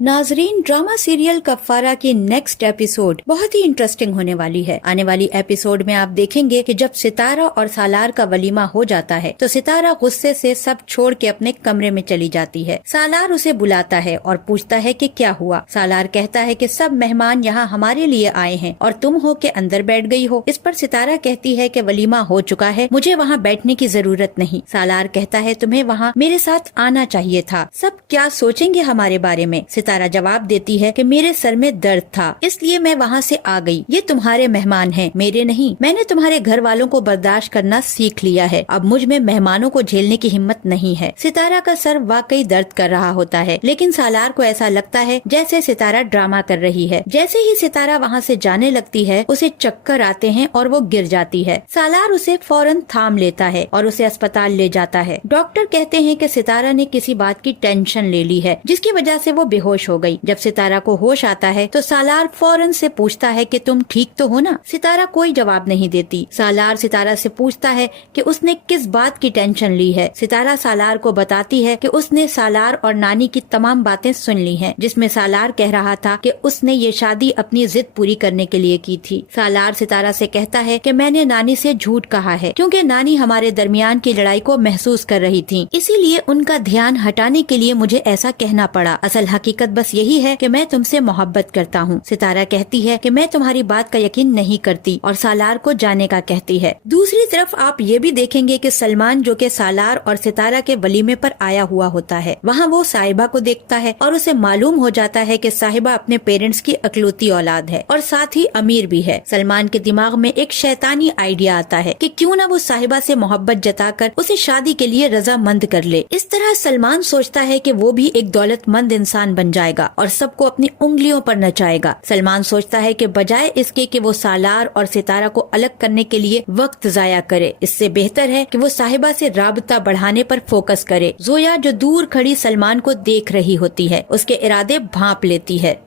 नाजरीन, drama serial कफारा की next episode बहुत ही इंटरेस्टिंग होने वाली है। आने वाली एपिसोड में आप देखेंगे कि जब सितारा और सालार का वलीमा हो जाता है तो सितारा गुस्से से सब छोड़ के अपने कमरे में चली जाती है। सालार उसे बुलाता है और पूछता है कि क्या हुआ। सालार कहता है कि सब मेहमान यहाँ हमारे लिए आए हैं और तुम हो के अंदर बैठ गई हो। इस पर सितारा कहती है कि वलीमा हो चुका है, मुझे वहाँ बैठने की जरूरत नहीं। सालार कहता है तुम्हें वहाँ मेरे साथ आना चाहिए था, सब क्या सोचेंगे हमारे बारे में। सितारा जवाब देती है कि मेरे सर में दर्द था इसलिए मैं वहाँ से आ गई। ये तुम्हारे मेहमान हैं, मेरे नहीं। मैंने तुम्हारे घर वालों को बर्दाश्त करना सीख लिया है, अब मुझ में मेहमानों को झेलने की हिम्मत नहीं है। सितारा का सर वाकई दर्द कर रहा होता है, लेकिन सालार को ऐसा लगता है जैसे सितारा ड्रामा कर रही है। जैसे ही सितारा वहाँ से जाने लगती है उसे चक्कर आते हैं और वो गिर जाती है। सालार उसे फौरन थाम लेता है और उसे अस्पताल ले जाता है। डॉक्टर कहते हैं कि सितारा ने किसी बात की टेंशन ले ली है जिसकी वजह से वो बेहोश हो गई। जब सितारा को होश आता है तो सालार फौरन से पूछता है कि तुम ठीक तो हो ना। सितारा कोई जवाब नहीं देती। सालार सितारा से पूछता है कि उसने किस बात की टेंशन ली है। सितारा सालार को बताती है कि उसने सालार और नानी की तमाम बातें सुन ली हैं, जिसमें सालार कह रहा था कि उसने ये शादी अपनी जिद पूरी करने के लिए की थी। सालार सितारा से कहता है कि मैंने नानी से झूठ कहा है क्योंकि नानी हमारे दरमियान की लड़ाई को महसूस कर रही थी, इसीलिए उनका ध्यान हटाने के लिए मुझे ऐसा कहना पड़ा। असल हकीकत बस यही है कि मैं तुमसे मोहब्बत करता हूँ। सितारा कहती है कि मैं तुम्हारी बात का यकीन नहीं करती और सालार को जाने का कहती है। दूसरी तरफ आप ये भी देखेंगे कि सलमान, जो कि सालार और सितारा के वलीमे पर आया हुआ होता है, वहाँ वो साहिबा को देखता है और उसे मालूम हो जाता है कि साहिबा अपने पेरेंट्स की अकलौती औलाद है और साथ ही अमीर भी है। सलमान के दिमाग में एक शैतानी आइडिया आता है कि क्यों ना वो साहिबा से मोहब्बत जताकर उसे शादी के लिए रजामंद कर ले। इस तरह सलमान सोचता है कि वो भी एक दौलतमंद इंसान बन जाएगा और सबको अपनी उंगलियों पर नचाएगा। सलमान सोचता है कि बजाय इसके कि वो सालार और सितारा को अलग करने के लिए वक्त जाया करे, इससे बेहतर है कि वो साहिबा से राबता बढ़ाने पर फोकस करे। जोया, जो दूर खड़ी सलमान को देख रही होती है, उसके इरादे भांप लेती है।